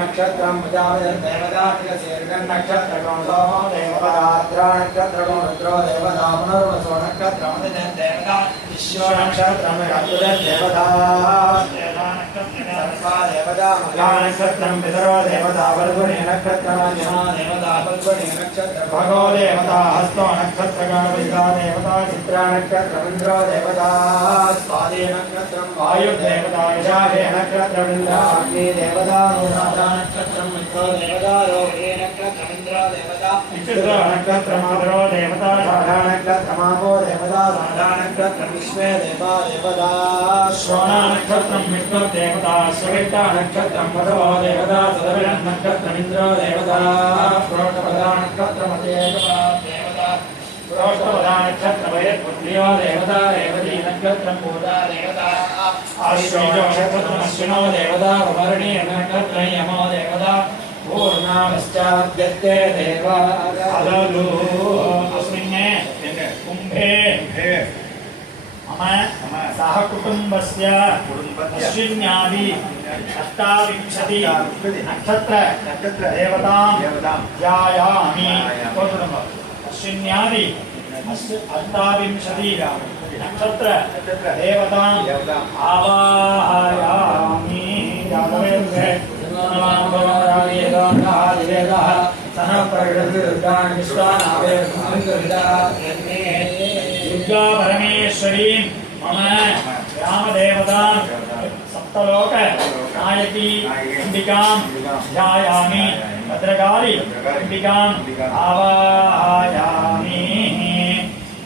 नक्षत्रम देवता नक्षत्र रुद्रो देवता मनोरमसो नक्षत्र देवता विश्व नक्षत्र देवता नक्षत्रम पितरो देवता बलगुणी नक्षत्र देवता बलगुणी नक्षत्र भगो देवता हस्तो नक्षत्र गणपतिता देवता चित्रा नक्षत्र इंद्रो देवता स्वादे नक्षत्र वायु देवता विशाखे नक्षत्र अग्नि देवता अनुराधा नक्षत्र मित्रो देवता रोहिणी नक्षत्र इंद्रो देवता चित्रा नक्षत्र माधरो देवता राधा नक्षत्र मापो देवता राधा नक्षत्र विश्वे देवा देवता श्रवण नक्षत्र मित्रो देवता स्वेता नक्षत्र मधवो देवता सदविरं नक्षत्र इंद्रो देवता प्रोष्ठपदा नक्षत्र मतेवा देवता प्रोष्ठपदा नक्षत्र वैरपुत्र्यो देवता रेवती नक्षत्र पूजा देवता आश्विनो नक्षत्र अश्विनो देवता वर्णी नक्षत्र यमो देवता पूर्णावश्चाद्यते देवा अदलु अस्मिन्ने कुंभे मम सह कुटुंबस्य अश्विन्यादि अष्टाविंशति नक्षत्र देवतां ध्यायामि अश्विन्यादि अष्टाविंशति नक्षत्र देवतां आवाहयामि दुर्गा परमेश्वरी मम ग्राम देवता सप्तलोक नायकी अंबिकां ध्यायामि भद्रकाली अंबिकां आवाहयामि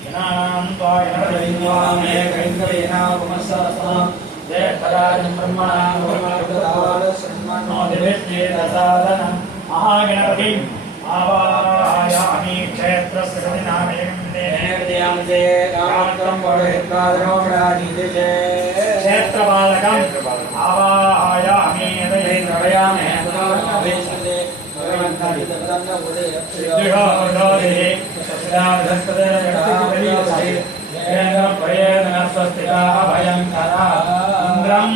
ज्ञानं त्वायनवैन्वामे कैङ्कवेना पुमस्सहस्रं जय पराजं ब्रह्मणां ब्रह्मकृतवादसन्मनो दिवेत्येतसाधनं महागणपतिं आवाहयामि क्षेत्रस्य गतिनामेकं देवदेयांसे कामत्वं वडेत्कादरोमराजीदिशे क्षेत्रपालकं आवाहयामि यदयैन्द्रयामे सुरावेशते भगवन्तदितपदन्नमुदे सदावधस्पदे जगत्परियोषे स्वस्तिका अभयंकरा इंद्रम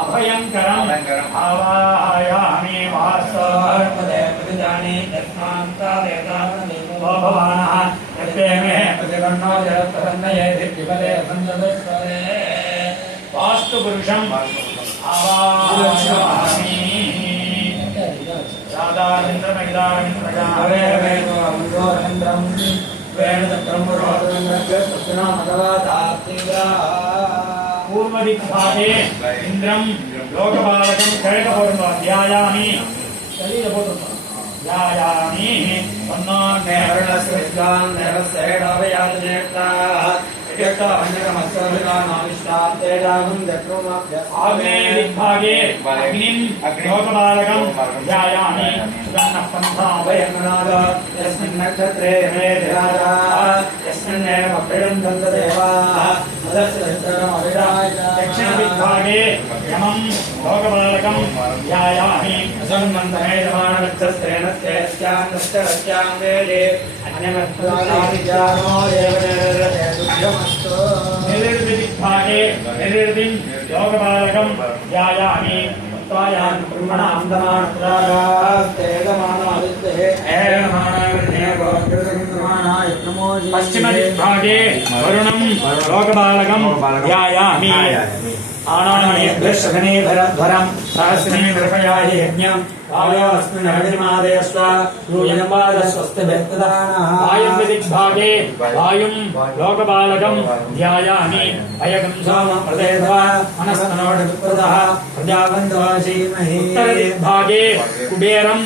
अभयंकरम आवाहयामि वासवपदे प्रतिजाने यस्मान्ता भवानः यस्ते मे प्रतिगणो जगत्प्रसन्नये दिव्यपदे सन्ददस्पदे वास्तु पुरुषम् आवाहयामि राधारेन्द्रमगिदारेन्द्रजावेवेन्द्रं पूर्वदिग्भागे इंद्रं लोकपालकं खड्गपूर्व ध्यायामि ध्यायामि वन्नान्यवर्णस्विद्वान् देवस्येडावयातनेक्ताः आग्नेयदिग्भागे अग्निं लोकपालकं ध्यायामि सुगन्धः पन्थाभयङ्गनाद यस्मिन् नक्षत्रे मे ध्याता यस्मिन्नेव प्रियन्तन्त देवाः दक्षिणदिग्भागे यमं लोकपालकं ध्यायामि असन्मन्तमेयमानवक्षस्त्रेण स्यान्नश्चरस्यां वेदे अन्यमत्प्रादिजानो देवदेवदेवदुभ्यमस्तु निरृदिग्भागे निरृदिं लोकपालकं ध्यायामि त्वायां ब्रह्मणां दमानत्रागास्तेदमानादित्यहे पश्चिमदिग्भागे वरुणं लोकपालकं ध्यायामि आनामयेभ्यश्शनेधरध्वरं सहस्रमेधर्पयाहि यज्ञं आयोऽस्मिन् हरिमादेश्व यूयम्पादस्वस्तिभिर्ददानः वायुर्दिग्भागे वायुं लोकपालकं ध्यायामि अयगं सोमं प्रदेध्वा मनस्तनोषधः प्रजावन्तो धीमहि उत्तरदिग्भागे कुबेरं